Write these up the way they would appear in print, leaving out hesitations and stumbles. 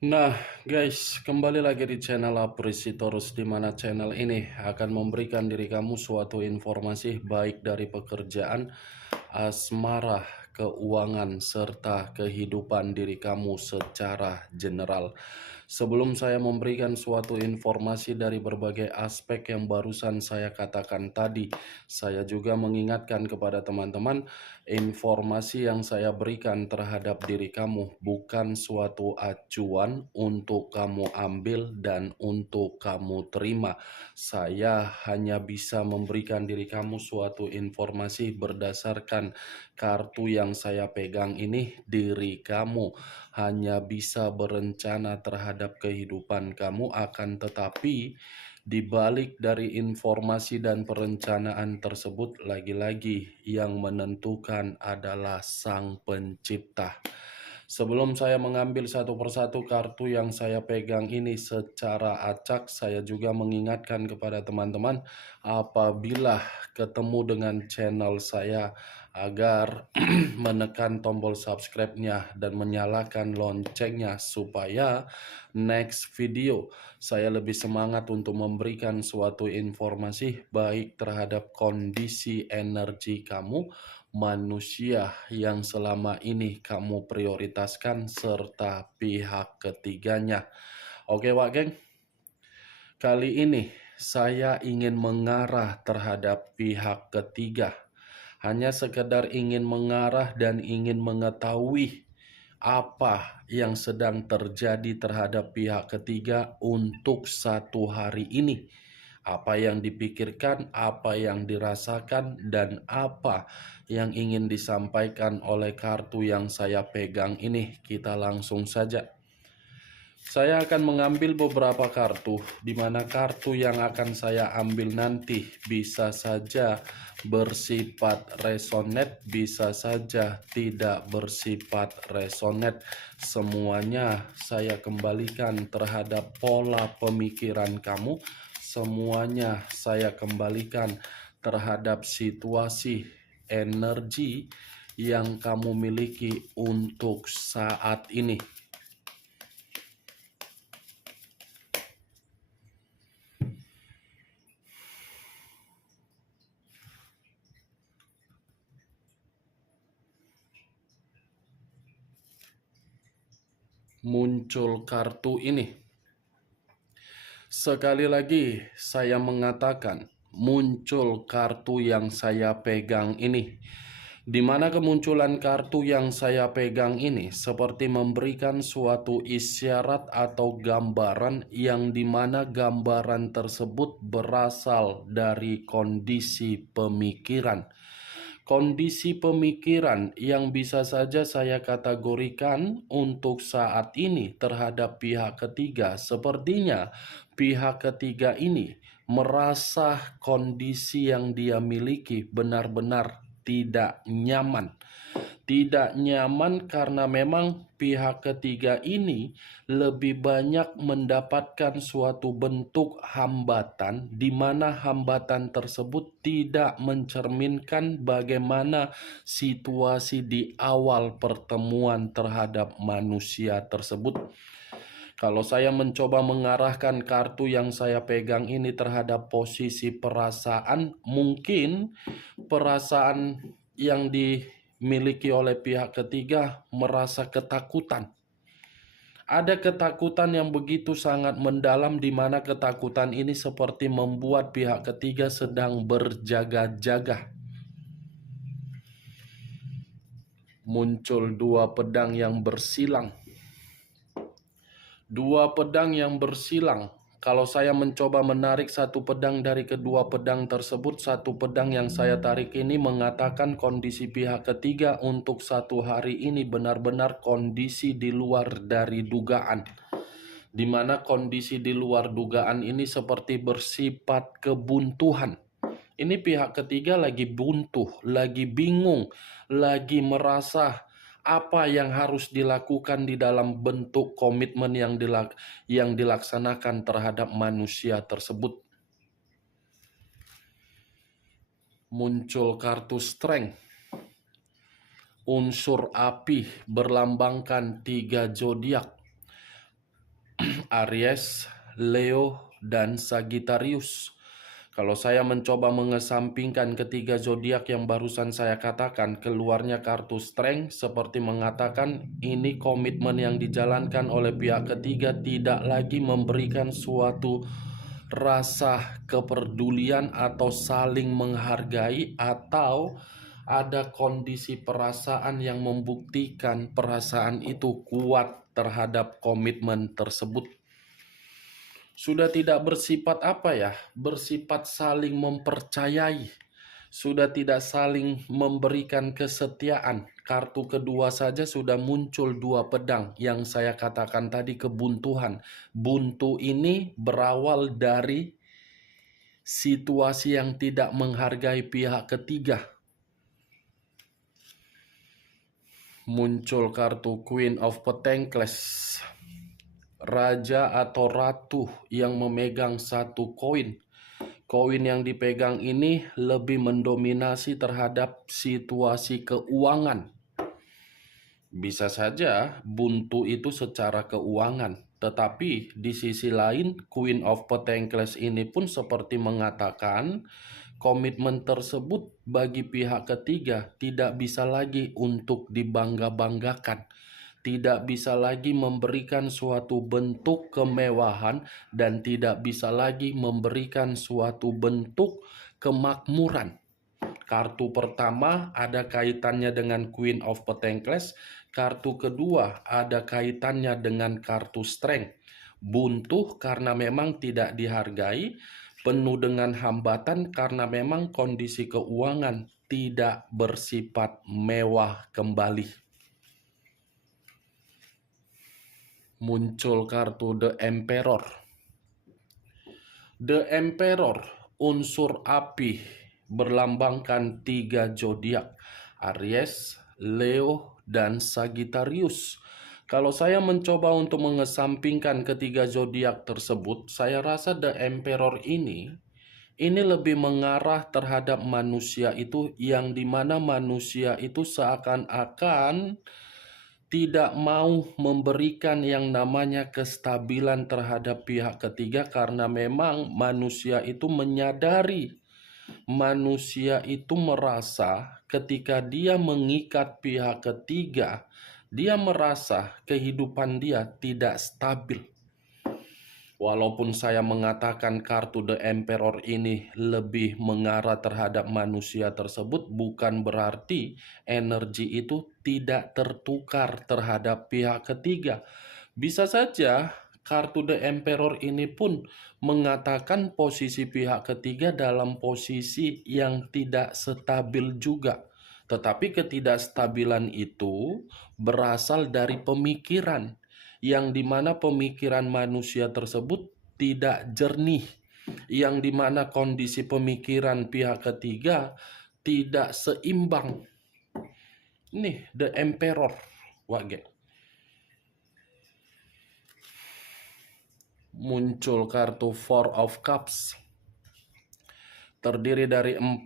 Nah, guys, kembali lagi di channel Apresitorus, di mana channel ini akan memberikan diri kamu suatu informasi baik dari pekerjaan, asmara, keuangan, serta kehidupan diri kamu secara general. Sebelum saya memberikan suatu informasi dari berbagai aspek yang barusan saya katakan tadi, saya juga mengingatkan kepada teman-teman, informasi yang saya berikan terhadap diri kamu bukan suatu acuan untuk kamu ambil dan untuk kamu terima. Saya hanya bisa memberikan diri kamu suatu informasi berdasarkan kartu yang saya pegang ini. Diri kamu hanya bisa berencana terhadap kehidupan kamu, akan tetapi di balik dari informasi dan perencanaan tersebut, lagi-lagi yang menentukan adalah Sang Pencipta. Sebelum saya mengambil satu persatu kartu yang saya pegang ini secara acak, saya juga mengingatkan kepada teman-teman, apabila ketemu dengan channel saya, agar menekan tombol subscribe-nya dan menyalakan loncengnya supaya next video saya lebih semangat untuk memberikan suatu informasi baik terhadap kondisi energi kamu, manusia yang selama ini kamu prioritaskan, serta pihak ketiganya. Oke, Wak Geng, kali ini saya ingin mengarah terhadap pihak ketiga. Hanya sekedar ingin mengarah dan ingin mengetahui apa yang sedang terjadi terhadap pihak ketiga untuk satu hari ini. Apa yang dipikirkan, apa yang dirasakan, dan apa yang ingin disampaikan oleh kartu yang saya pegang ini. Kita langsung saja. Saya akan mengambil beberapa kartu, di mana kartu yang akan saya ambil nanti bisa saja bersifat resonate, bisa saja tidak bersifat resonate. Semuanya saya kembalikan terhadap pola pemikiran kamu, semuanya saya kembalikan terhadap situasi energi yang kamu miliki untuk saat ini. Muncul kartu ini. Sekali lagi saya mengatakan, muncul kartu yang saya pegang ini. Di mana kemunculan kartu yang saya pegang ini seperti memberikan suatu isyarat atau gambaran, yang dimana gambaran tersebut berasal dari kondisi pemikiran. Kondisi pemikiran yang bisa saja saya kategorikan untuk saat ini terhadap pihak ketiga, sepertinya pihak ketiga ini merasa kondisi yang dia miliki benar-benar tidak nyaman. Tidak nyaman karena memang pihak ketiga ini lebih banyak mendapatkan suatu bentuk hambatan, di mana hambatan tersebut tidak mencerminkan bagaimana situasi di awal pertemuan terhadap manusia tersebut. Kalau saya mencoba mengarahkan kartu yang saya pegang ini terhadap posisi perasaan, mungkin perasaan yang dimiliki oleh pihak ketiga merasa ketakutan. Ada ketakutan yang begitu sangat mendalam, di mana ketakutan ini seperti membuat pihak ketiga sedang berjaga-jaga. Muncul dua pedang yang bersilang. Dua pedang yang bersilang. Kalau saya mencoba menarik satu pedang dari kedua pedang tersebut, satu pedang yang saya tarik ini mengatakan kondisi pihak ketiga untuk satu hari ini benar-benar kondisi di luar dari dugaan. Di mana kondisi di luar dugaan ini seperti bersifat kebuntuan. Ini pihak ketiga lagi buntu, lagi bingung, lagi merasa apa yang harus dilakukan di dalam bentuk komitmen yang dilaksanakan terhadap manusia tersebut. Muncul kartu strength. Unsur api berlambangkan 3 zodiak. Aries, Leo, dan Sagittarius. Kalau saya mencoba mengesampingkan ketiga zodiak yang barusan saya katakan, keluarnya kartu Strength seperti mengatakan ini komitmen yang dijalankan oleh pihak ketiga tidak lagi memberikan suatu rasa kepedulian atau saling menghargai, atau ada kondisi perasaan yang membuktikan perasaan itu kuat terhadap komitmen tersebut. Sudah tidak bersifat bersifat saling mempercayai. Sudah tidak saling memberikan kesetiaan. Kartu kedua saja sudah muncul dua pedang yang saya katakan tadi, kebuntuan. Buntu ini berawal dari situasi yang tidak menghargai pihak ketiga. Muncul kartu Queen of Pentacles. Raja atau ratu yang memegang satu koin. Koin yang dipegang ini lebih mendominasi terhadap situasi keuangan. Bisa saja buntu itu secara keuangan, tetapi di sisi lain Queen of Pentacles ini pun seperti mengatakan komitmen tersebut bagi pihak ketiga tidak bisa lagi untuk dibangga-banggakan. Tidak bisa lagi memberikan suatu bentuk kemewahan dan tidak bisa lagi memberikan suatu bentuk kemakmuran. Kartu pertama ada kaitannya dengan Queen of Pentacles, kartu kedua ada kaitannya dengan kartu Strength. Buntu karena memang tidak dihargai, penuh dengan hambatan karena memang kondisi keuangan tidak bersifat mewah kembali. Muncul kartu The Emperor. The Emperor, unsur api, berlambangkan tiga zodiak, Aries, Leo, dan Sagittarius. Kalau saya mencoba untuk mengesampingkan ketiga zodiak tersebut, saya rasa The Emperor ini lebih mengarah terhadap manusia itu, yang dimana manusia itu seakan-akan tidak mau memberikan yang namanya kestabilan terhadap pihak ketiga karena memang manusia itu menyadari, manusia itu merasa ketika dia mengikat pihak ketiga, dia merasa kehidupan dia tidak stabil. Walaupun saya mengatakan kartu The Emperor ini lebih mengarah terhadap manusia tersebut, bukan berarti energi itu tidak tertukar terhadap pihak ketiga. Bisa saja kartu The Emperor ini pun mengatakan posisi pihak ketiga dalam posisi yang tidak stabil juga. Tetapi ketidakstabilan itu berasal dari pemikiran, yang dimana pemikiran manusia tersebut tidak jernih, yang dimana kondisi pemikiran pihak ketiga tidak seimbang. Nih, The Emperor, wage. Muncul kartu Four of Cups. Terdiri dari 4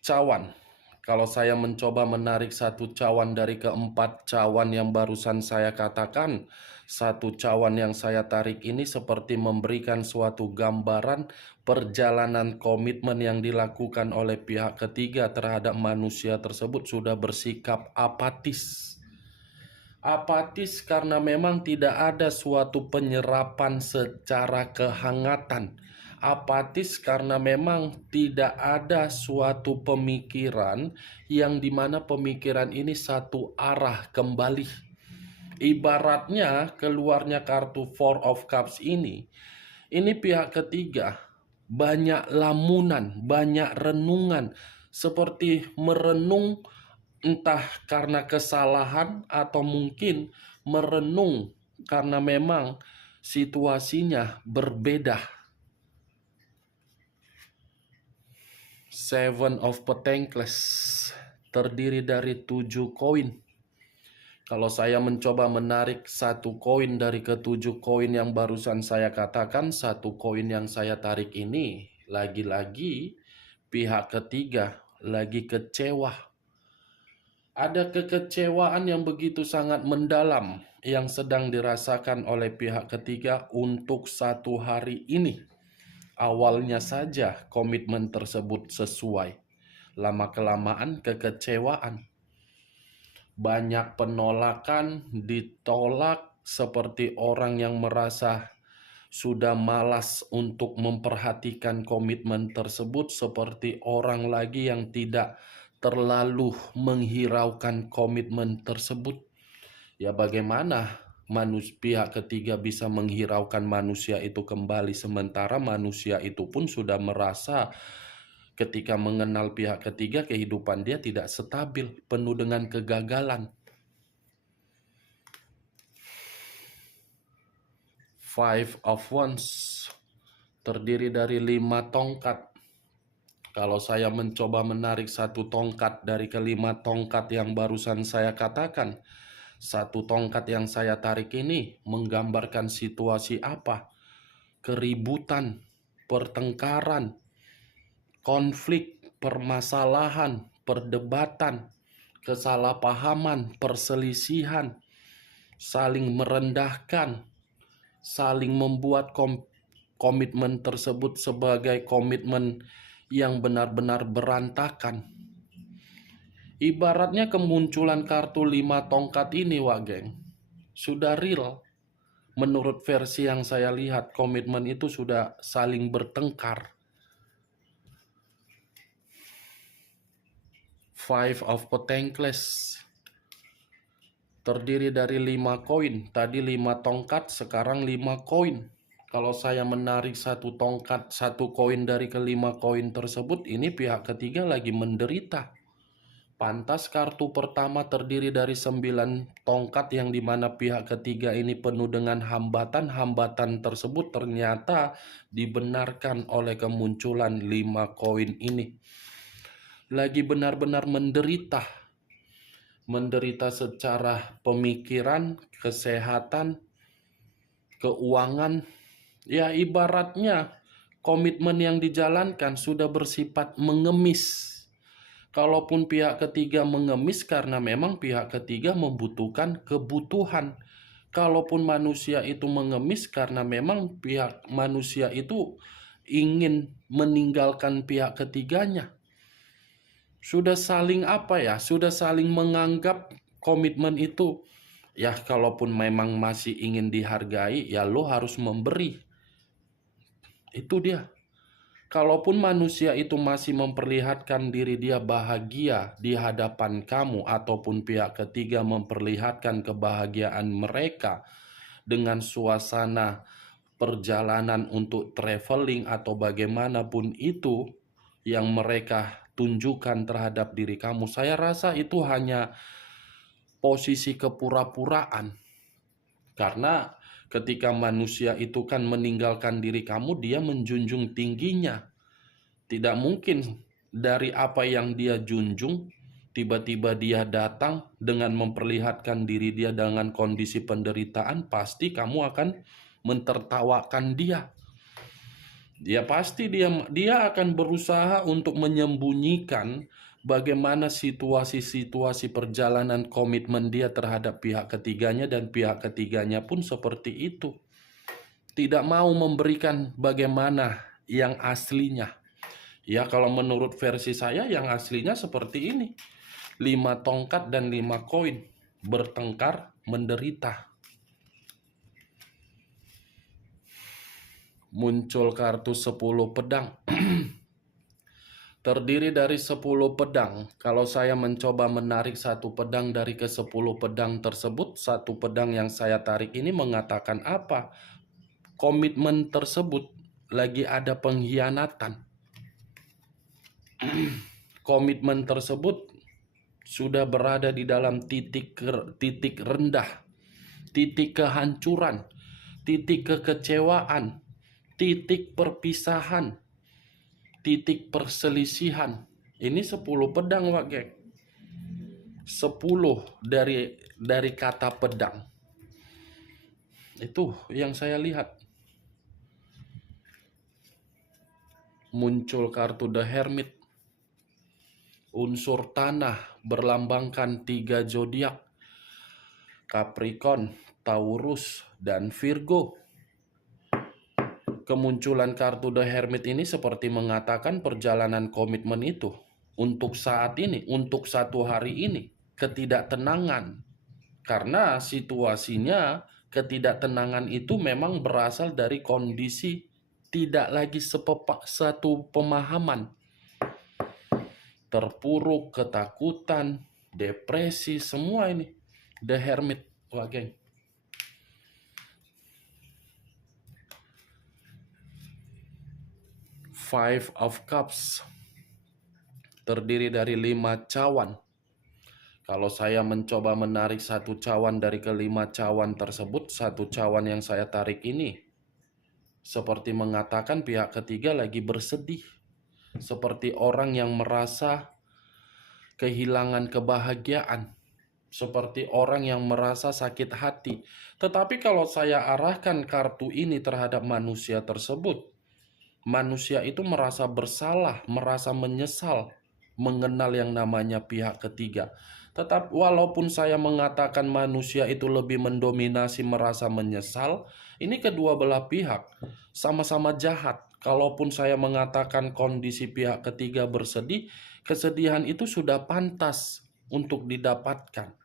cawan. Kalau saya mencoba menarik satu cawan dari keempat cawan yang barusan saya katakan, satu cawan yang saya tarik ini seperti memberikan suatu gambaran perjalanan komitmen yang dilakukan oleh pihak ketiga terhadap manusia tersebut sudah bersikap apatis. Apatis karena memang tidak ada suatu penyerapan secara kehangatan. Apatis karena memang tidak ada suatu pemikiran yang dimana pemikiran ini satu arah kembali. Ibaratnya keluarnya kartu Four of Cups ini pihak ketiga banyak lamunan, banyak renungan, seperti merenung entah karena kesalahan atau mungkin merenung karena memang situasinya berbeda. Seven of Pentacles terdiri dari 7 koin. Kalau saya mencoba menarik satu koin dari ke-7 koin yang barusan saya katakan, satu koin yang saya tarik ini lagi-lagi pihak ketiga lagi kecewa. Ada kekecewaan yang begitu sangat mendalam. yang sedang dirasakan oleh pihak ketiga untuk 1 hari ini. Awalnya saja komitmen tersebut sesuai, lama-kelamaan kekecewaan. Banyak penolakan, ditolak seperti orang yang merasa sudah malas untuk memperhatikan komitmen tersebut, seperti orang lagi yang tidak terlalu menghiraukan komitmen tersebut. Ya bagaimana pihak ketiga bisa menghiraukan manusia itu kembali, sementara manusia itu pun sudah merasa ketika mengenal pihak ketiga kehidupan dia tidak stabil, penuh dengan kegagalan. Five of Wands terdiri dari 5 tongkat. Kalau saya mencoba menarik 1 tongkat dari kelima tongkat yang barusan saya katakan, 1 tongkat yang saya tarik ini menggambarkan situasi apa? Keributan, pertengkaran, konflik, permasalahan, perdebatan, kesalahpahaman, perselisihan, saling merendahkan, saling membuat komitmen tersebut sebagai komitmen yang benar-benar berantakan. Ibaratnya kemunculan kartu 5 tongkat ini, Wak Geng, sudah real. Menurut versi yang saya lihat, komitmen itu sudah saling bertengkar. Five of Pentacles terdiri dari 5 koin. Tadi 5 tongkat, sekarang 5 koin. Kalau saya menarik 1 tongkat, 1 koin dari kelima koin tersebut, ini pihak ketiga lagi menderita. Pantas kartu pertama terdiri dari 9 tongkat yang dimana pihak ketiga ini penuh dengan hambatan-hambatan tersebut ternyata dibenarkan oleh kemunculan 5 koin ini. Lagi benar-benar menderita. Menderita secara pemikiran, kesehatan, keuangan. Ya ibaratnya komitmen yang dijalankan sudah bersifat mengemis. Kalaupun pihak ketiga mengemis karena memang pihak ketiga membutuhkan kebutuhan. Kalaupun manusia itu mengemis karena memang pihak manusia itu ingin meninggalkan pihak ketiganya. Sudah saling sudah saling menganggap komitmen itu. Ya kalaupun memang masih ingin dihargai, ya lo harus memberi. Itu dia. Kalaupun manusia itu masih memperlihatkan diri dia bahagia di hadapan kamu, ataupun pihak ketiga memperlihatkan kebahagiaan mereka dengan suasana perjalanan untuk traveling atau bagaimanapun itu yang mereka tunjukkan terhadap diri kamu, saya rasa itu hanya posisi kepura-puraan. Karena ketika manusia itu kan meninggalkan diri kamu, dia menjunjung tingginya. Tidak mungkin dari apa yang dia junjung, tiba-tiba dia datang dengan memperlihatkan diri dia dengan kondisi penderitaan, pasti kamu akan mentertawakan dia. Ya pasti dia akan berusaha untuk menyembunyikan bagaimana situasi-situasi perjalanan komitmen dia terhadap pihak ketiganya, dan pihak ketiganya pun seperti itu. Tidak mau memberikan bagaimana yang aslinya. Ya kalau menurut versi saya yang aslinya seperti ini. 5 tongkat dan 5 koin. Bertengkar, menderita. Muncul kartu 10 pedang. Terdiri dari 10 pedang. Kalau saya mencoba menarik 1 pedang dari ke-10 pedang tersebut, 1 pedang yang saya tarik ini mengatakan apa? Komitmen tersebut lagi ada pengkhianatan. Komitmen tersebut sudah berada di dalam titik rendah, titik kehancuran, titik kekecewaan, titik perpisahan, titik perselisihan. Ini 10 pedang, Wak Gek. 10 dari kata pedang. Itu yang saya lihat. Muncul kartu The Hermit. Unsur tanah berlambangkan 3 zodiak. Capricorn, Taurus, dan Virgo. Kemunculan kartu The Hermit ini seperti mengatakan perjalanan komitmen itu untuk saat ini, untuk satu hari ini, ketidaktenangan. Karena situasinya ketidaktenangan itu memang berasal dari kondisi tidak lagi satu pemahaman. Terpuruk, ketakutan, depresi, semua ini. The Hermit, wah geng. Five of Cups terdiri dari 5 cawan. Kalau saya mencoba menarik satu cawan dari kelima cawan tersebut, satu cawan yang saya tarik ini seperti mengatakan pihak ketiga lagi bersedih. Seperti orang yang merasa kehilangan kebahagiaan. Seperti orang yang merasa sakit hati. Tetapi kalau saya arahkan kartu ini terhadap manusia tersebut, manusia itu merasa bersalah, merasa menyesal, mengenal yang namanya pihak ketiga. Tetap walaupun saya mengatakan manusia itu lebih mendominasi merasa menyesal, ini kedua belah pihak sama-sama jahat. Kalaupun saya mengatakan kondisi pihak ketiga bersedih, kesedihan itu sudah pantas untuk didapatkan.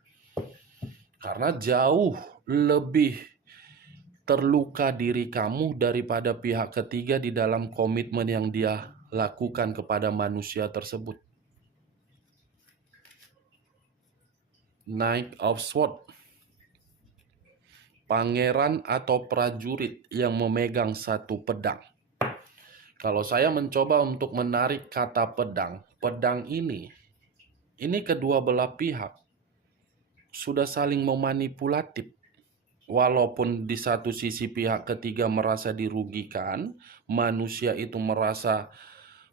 Karena jauh lebih terluka diri kamu daripada pihak ketiga di dalam komitmen yang dia lakukan kepada manusia tersebut. Knight of Swords, pangeran atau prajurit yang memegang satu pedang. Kalau saya mencoba untuk menarik kata pedang, pedang ini kedua belah pihak sudah saling memanipulatif. Walaupun di satu sisi pihak ketiga merasa dirugikan, manusia itu merasa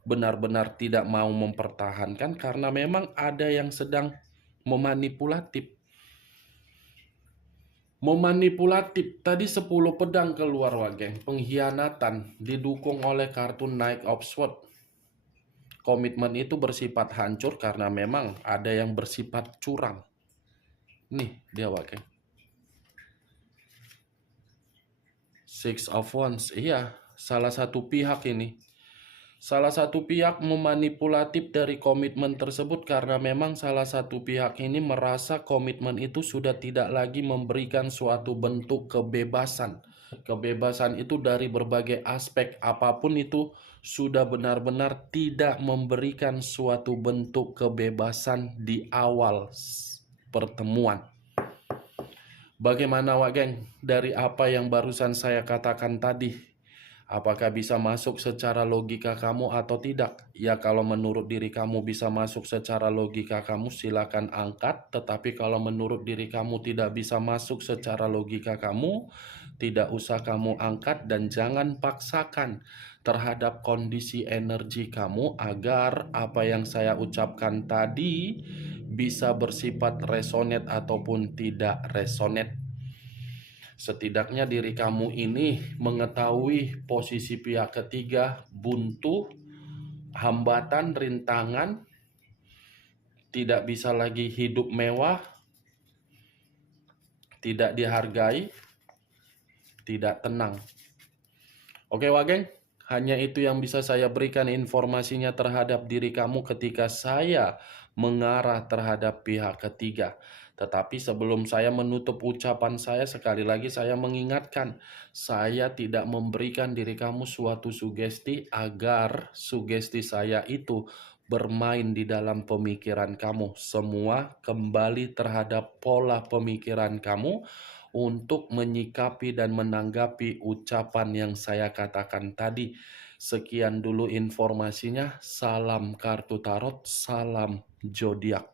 benar-benar tidak mau mempertahankan karena memang ada yang sedang memanipulatif. Tadi 10 pedang keluar wageng, pengkhianatan didukung oleh kartu Knight of Swords. Komitmen itu bersifat hancur karena memang ada yang bersifat curang. Nih dia wageng. Six of Wands, iya, salah satu pihak ini. Salah satu pihak memanipulatif dari komitmen tersebut karena memang salah satu pihak ini merasa komitmen itu sudah tidak lagi memberikan suatu bentuk kebebasan. Kebebasan itu dari berbagai aspek, apapun itu sudah benar-benar tidak memberikan suatu bentuk kebebasan di awal pertemuan. Bagaimana wageng dari apa yang barusan saya katakan tadi? Apakah bisa masuk secara logika kamu atau tidak? Ya kalau menurut diri kamu bisa masuk secara logika kamu silakan angkat. Tetapi kalau menurut diri kamu tidak bisa masuk secara logika kamu, tidak usah kamu angkat dan jangan paksakan terhadap kondisi energi kamu agar apa yang saya ucapkan tadi bisa bersifat resonate ataupun tidak resonate. Setidaknya diri kamu ini mengetahui posisi pihak ketiga buntu, hambatan, rintangan, tidak bisa lagi hidup mewah, tidak dihargai, tidak tenang. Oke wageng, hanya itu yang bisa saya berikan informasinya terhadap diri kamu ketika saya mengarah terhadap pihak ketiga. Tetapi sebelum saya menutup ucapan saya, sekali lagi saya mengingatkan, saya tidak memberikan diri kamu suatu sugesti agar sugesti saya itu bermain di dalam pemikiran kamu. Semua kembali terhadap pola pemikiran kamu untuk menyikapi dan menanggapi ucapan yang saya katakan tadi. Sekian dulu informasinya. Salam kartu tarot, salam zodiak.